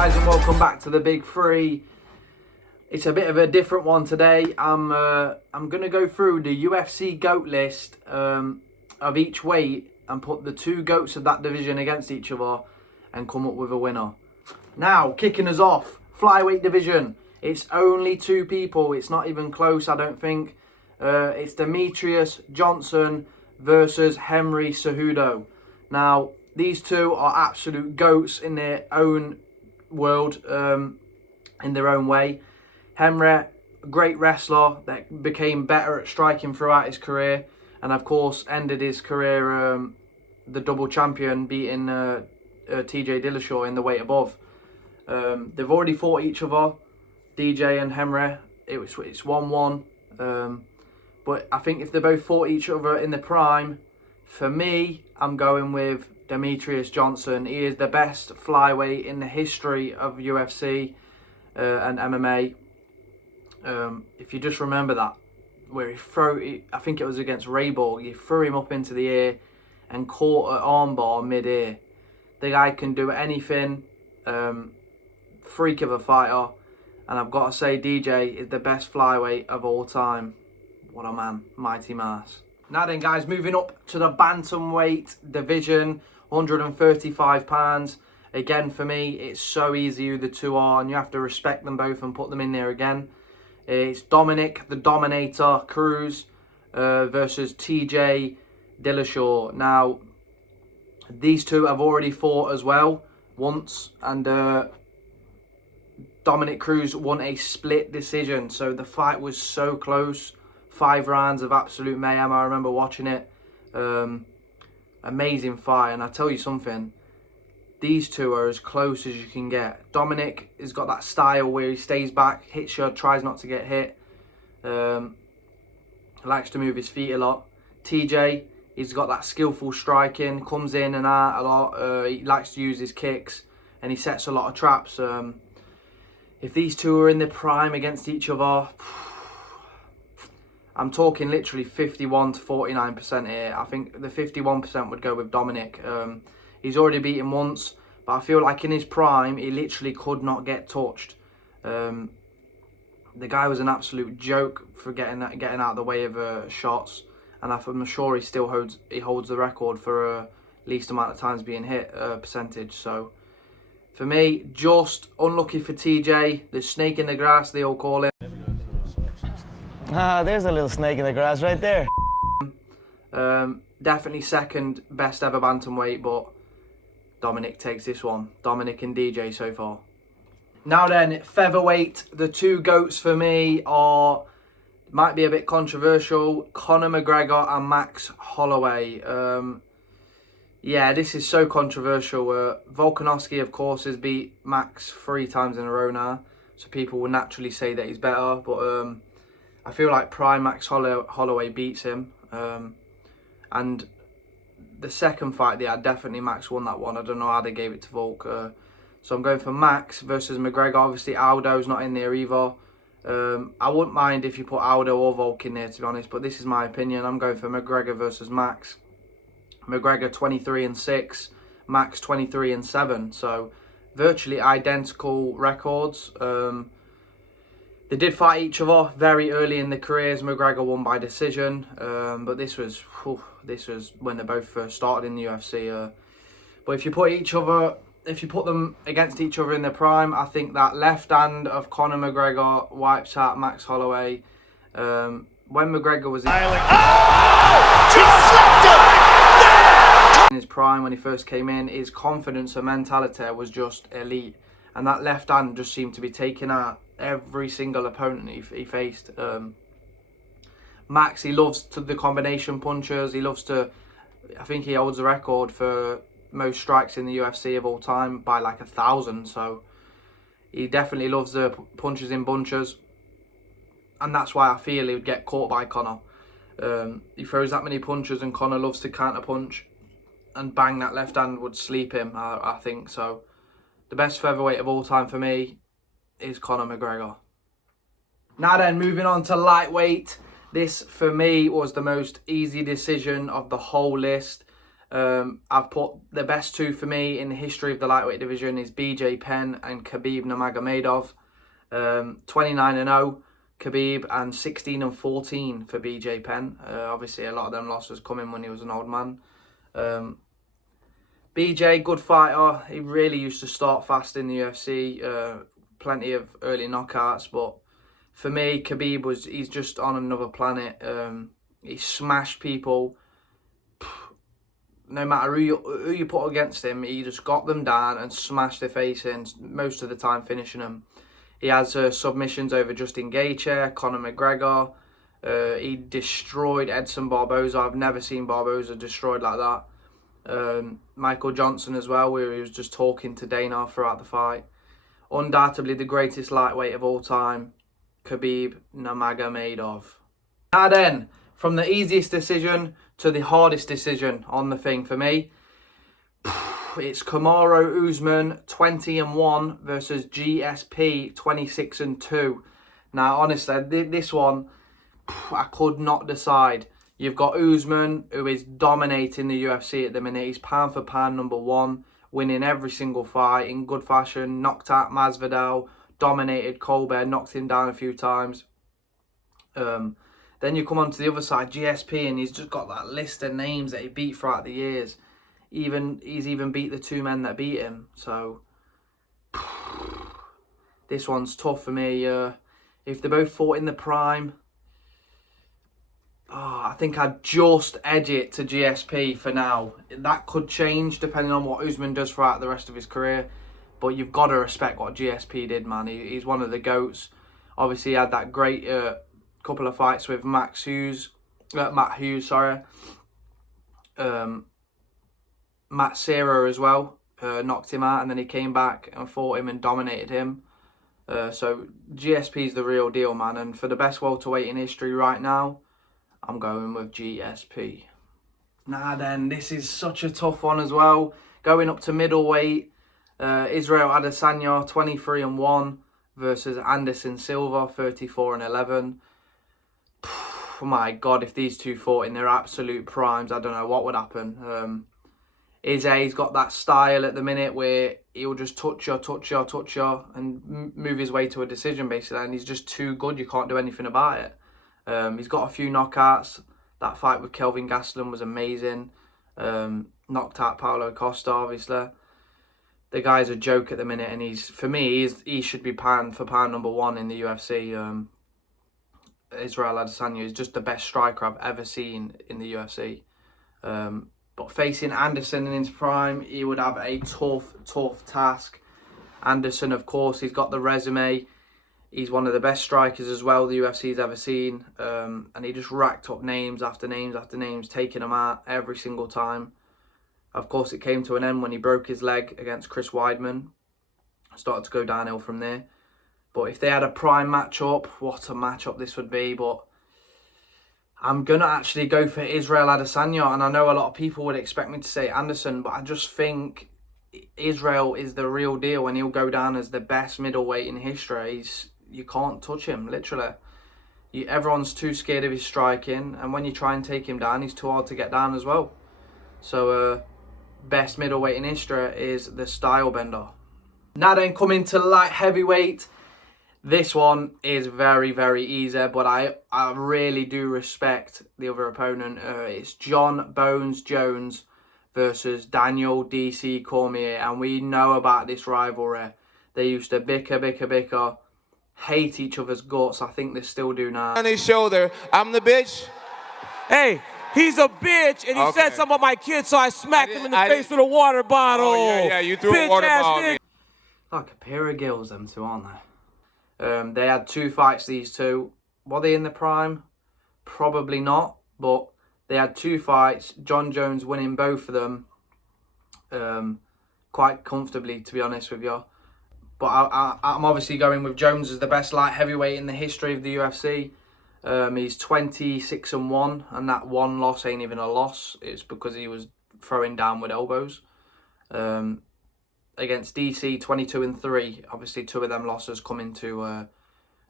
guys, and welcome back to the Big Three. It's a bit of a different one today. I'm gonna go through the UFC GOAT list of each weight and put the two GOATs of that division against each other and come up with a winner. Now, kicking us off, flyweight division. It's only two people. It's not even close, I don't think. It's Demetrious Johnson versus Henry Cejudo. Now, these two are absolute GOATs in their own world, in their own way. Henry, great wrestler that became better at striking throughout his career, and of course ended his career the double champion, beating TJ Dillashaw in the weight above. They've already fought each other, DJ and Henry. It's 1-1. But I think if they both fought each other in the prime, for me, I'm going with Demetrious Johnson. He is the best flyweight in the history of UFC and MMA. If you just remember that, where I think it was against Rayborg, he threw him up into the air and caught an armbar mid-air. The guy can do anything, freak of a fighter, and I've got to say DJ is the best flyweight of all time. What a man, mighty Mars. Now then guys, moving up to the bantamweight division, 135 pounds. Again, for me, it's so easy who the two are, and you have to respect them both and put them in there again. It's Dominic the Dominator Cruz versus TJ Dillashaw. Now, these two have already fought as well once, and Dominic Cruz won a split decision. So the fight was so close. 5 rounds of absolute mayhem. I remember watching it. Amazing fight. And I tell you something, these two are as close as you can get. Dominic has got that style where he stays back, hits you, tries not to get hit. Likes to move his feet a lot. TJ, he's got that skillful striking, comes in and out a lot. He likes to use his kicks, and he sets a lot of traps. If these two are in the prime against each other, I'm talking literally 51 to 49% here. I think the 51% would go with Dominic. He's already beaten once, but I feel like in his prime, he literally could not get touched. The guy was an absolute joke for getting out of the way of shots, and I'm sure he still holds the record for least amount of times being hit percentage. So for me, just unlucky for TJ. The snake in the grass, they all call it. There's a little snake in the grass right there. Definitely second best ever bantamweight, but Dominic takes this one. Dominic and DJ so far. Now then, featherweight. The two GOATs for me might be a bit controversial. Conor McGregor and Max Holloway. Yeah, this is so controversial. Volkanovski, of course, has beat Max 3 times in a row now, so people will naturally say that he's better. But I feel like prime Max Holloway beats him. And the second fight they had, definitely Max won that one. I don't know how they gave it to Volk. So I'm going for Max versus McGregor. Obviously, Aldo's not in there either. I wouldn't mind if you put Aldo or Volk in there, to be honest, but this is my opinion. I'm going for McGregor versus Max. McGregor 23-6, Max 23-7. So virtually identical records. They did fight each other very early in their careers. McGregor won by decision, but this was when they both first started in the UFC. But if you put them against each other in their prime, I think that left hand of Conor McGregor wipes out Max Holloway. When McGregor was in his prime, when he first came in, his confidence and mentality was just elite, and that left hand just seemed to be taking out every single opponent he faced. Max, he loves the combination punches. He loves to, I think he holds the record for most strikes in the UFC of all time by like 1,000. So he definitely loves the punches in bunches, and that's why I feel he would get caught by Conor. He throws that many punches, and Conor loves to counter punch, and bang, that left hand would sleep him. I think so. The best featherweight of all time for me is Conor McGregor. Now then, moving on to lightweight. This, for me, was the most easy decision of the whole list. I've put the best two for me in the history of the lightweight division is BJ Penn and Khabib Nurmagomedov. 29-0 Khabib and 16-14 for BJ Penn. Obviously, a lot of them losses coming when he was an old man. BJ, good fighter. He really used to start fast in the UFC. Plenty of early knockouts, but for me, Khabib he's just on another planet. He smashed people. No matter who you put against him, he just got them down and smashed their face in, most of the time finishing them. He has submissions over Justin Gaethje, Conor McGregor. He destroyed Edson Barboza. I've never seen Barboza destroyed like that. Michael Johnson as well, where he was just talking to Dana throughout the fight. Undoubtedly the greatest lightweight of all time, Khabib Nurmagomedov. Now then, from the easiest decision to the hardest decision on the thing for me, it's Kamaru Usman 20-1 versus GSP 26-2. Now, honestly, this one I could not decide. You've got Usman, who is dominating the UFC at the minute. He's pound for pound #1, winning every single fight in good fashion. Knocked out Masvidal, dominated Colbert, knocked him down a few times. Then you come on to the other side, GSP, and he's just got that list of names that he beat throughout the years. He's even beat the two men that beat him. So this one's tough for me. If they both fought in the prime, I think I'd just edge it to GSP for now. That could change depending on what Usman does throughout the rest of his career. But you've got to respect what GSP did, man. He's one of the GOATs. Obviously, he had that great couple of fights with Matt Hughes, Matt Serra as well, knocked him out, and then he came back and fought him and dominated him. So GSP's the real deal, man. And for the best welterweight in history right now, I'm going with GSP. Now then, this is such a tough one as well. Going up to middleweight, Israel Adesanya 23-1 versus Anderson Silva 34-11. Oh my God, if these two fought in their absolute primes, I don't know what would happen. Izzy's got that style at the minute where he'll just touch you, and move his way to a decision, basically. And he's just too good. You can't do anything about it. He's got a few knockouts. That fight with Kelvin Gastelum was amazing. Knocked out Paulo Costa, obviously. The guy's a joke at the minute, and he should be pound for pound #1 in the UFC. Israel Adesanya is just the best striker I've ever seen in the UFC. But facing Anderson in his prime, he would have a tough task. Anderson, of course, he's got the resume. He's one of the best strikers as well the UFC's ever seen. And he just racked up names after names after names, taking them out every single time. Of course, it came to an end when he broke his leg against Chris Weidman. Started to go downhill from there. But if they had a prime matchup, what a matchup this would be. But I'm going to actually go for Israel Adesanya. And I know a lot of people would expect me to say Anderson, but I just think Israel is the real deal, and he'll go down as the best middleweight in history. You can't touch him, literally. Everyone's too scared of his striking, and when you try and take him down, he's too hard to get down as well. So, best middleweight in history is the style bender. Now then, coming to light heavyweight. This one is very, very easy, but I really do respect the other opponent. It's John Bones Jones versus Daniel DC Cormier, and we know about this rivalry. They used to bicker, hate each other's guts. I think they still do now. On his shoulder, I'm the bitch. Hey, he's a bitch, and he said something about my kid, so I smacked him in the face with a water bottle. Oh, yeah, you threw a water bottle at me. Like a pair of gills, them two, aren't they? They had 2 fights, these two. Were they in the prime? Probably not, but they had 2 fights. John Jones winning both of them quite comfortably, to be honest with you. But I'm obviously going with Jones as the best light heavyweight in the history of the UFC. He's 26-1, and that one loss ain't even a loss. It's because he was throwing down with elbows. Against DC, 22-3. Obviously, 2 of them losses coming to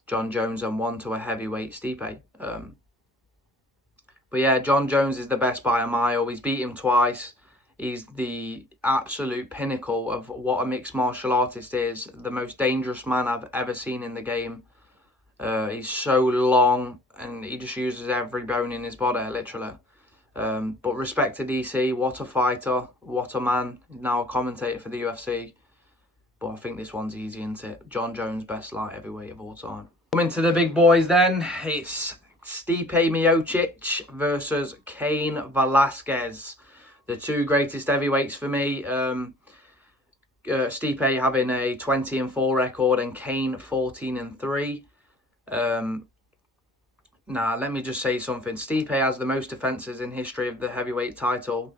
John Jones and 1 to a heavyweight Stipe. But yeah, John Jones is the best by a mile. He's beat him twice. He's the absolute pinnacle of what a mixed martial artist is. The most dangerous man I've ever seen in the game. He's so long and he just uses every bone in his body, literally. But respect to DC, what a fighter, what a man. He's now a commentator for the UFC. But I think this one's easy, isn't it? Jon Jones, best light heavyweight of all time. Coming to the big boys then, it's Stipe Miocic versus Cain Velasquez. The two greatest heavyweights for me. Stipe having a 20-4 record and Cain 14-3. Now, let me just say something. Stipe has the most defenses in history of the heavyweight title.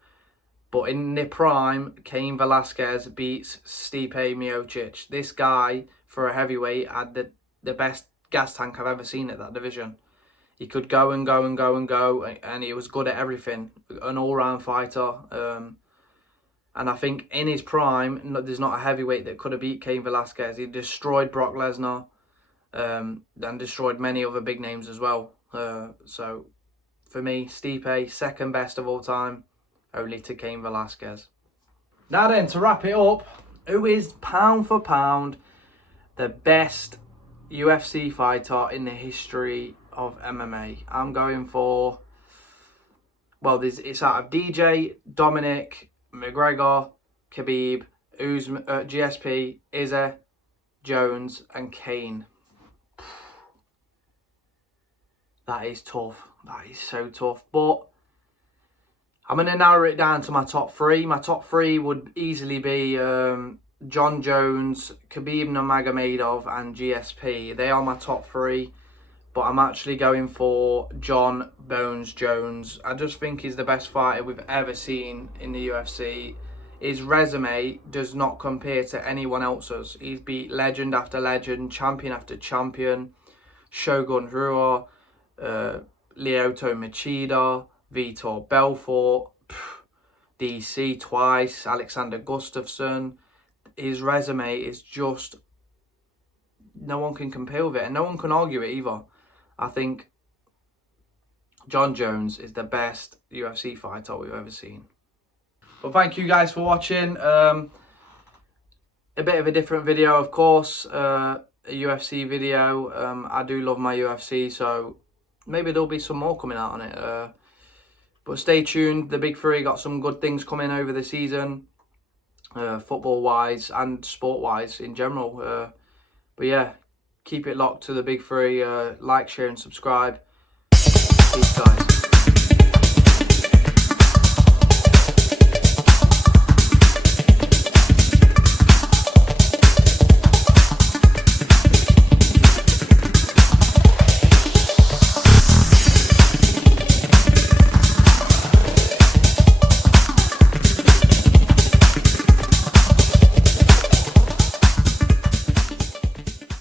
But in the prime, Cain Velasquez beats Stipe Miocic. This guy, for a heavyweight, had the best gas tank I've ever seen at that division. He could go and go and go and go, and he was good at everything. An all-round fighter. And I think in his prime, there's not a heavyweight that could have beat Cain Velasquez. He destroyed Brock Lesnar, and destroyed many other big names as well. So, for me, Stipe, second best of all time, only to Cain Velasquez. Now then, to wrap it up, who is pound for pound the best UFC fighter in the history of MMA? I'm going for, well, it's out of DJ, Dominic, McGregor, Khabib, GSP, Izzy, Jones, and Cain. That is tough. That is so tough. But I'm going to narrow it down to my top three. My top three would easily be Jon Jones, Khabib Nurmagomedov, and GSP. They are my top three. But I'm actually going for Jon Bones Jones. I just think he's the best fighter we've ever seen in the UFC. His resume does not compare to anyone else's. He's beat legend after legend, champion after champion. Shogun Rua, Lyoto Machida, Vitor Belfort, DC twice, Alexander Gustafsson. His resume is just, no one can compare with it, and no one can argue it either. I think Jon Jones is the best UFC fighter we've ever seen. Well, thank you guys for watching. A bit of a different video, of course. A UFC video. I do love my UFC, so maybe there'll be some more coming out on it. But stay tuned. The Big Three got some good things coming over the season, football-wise and sport-wise in general. But yeah, keep it locked to the Big Three. Like, share, and subscribe. Peace, guys.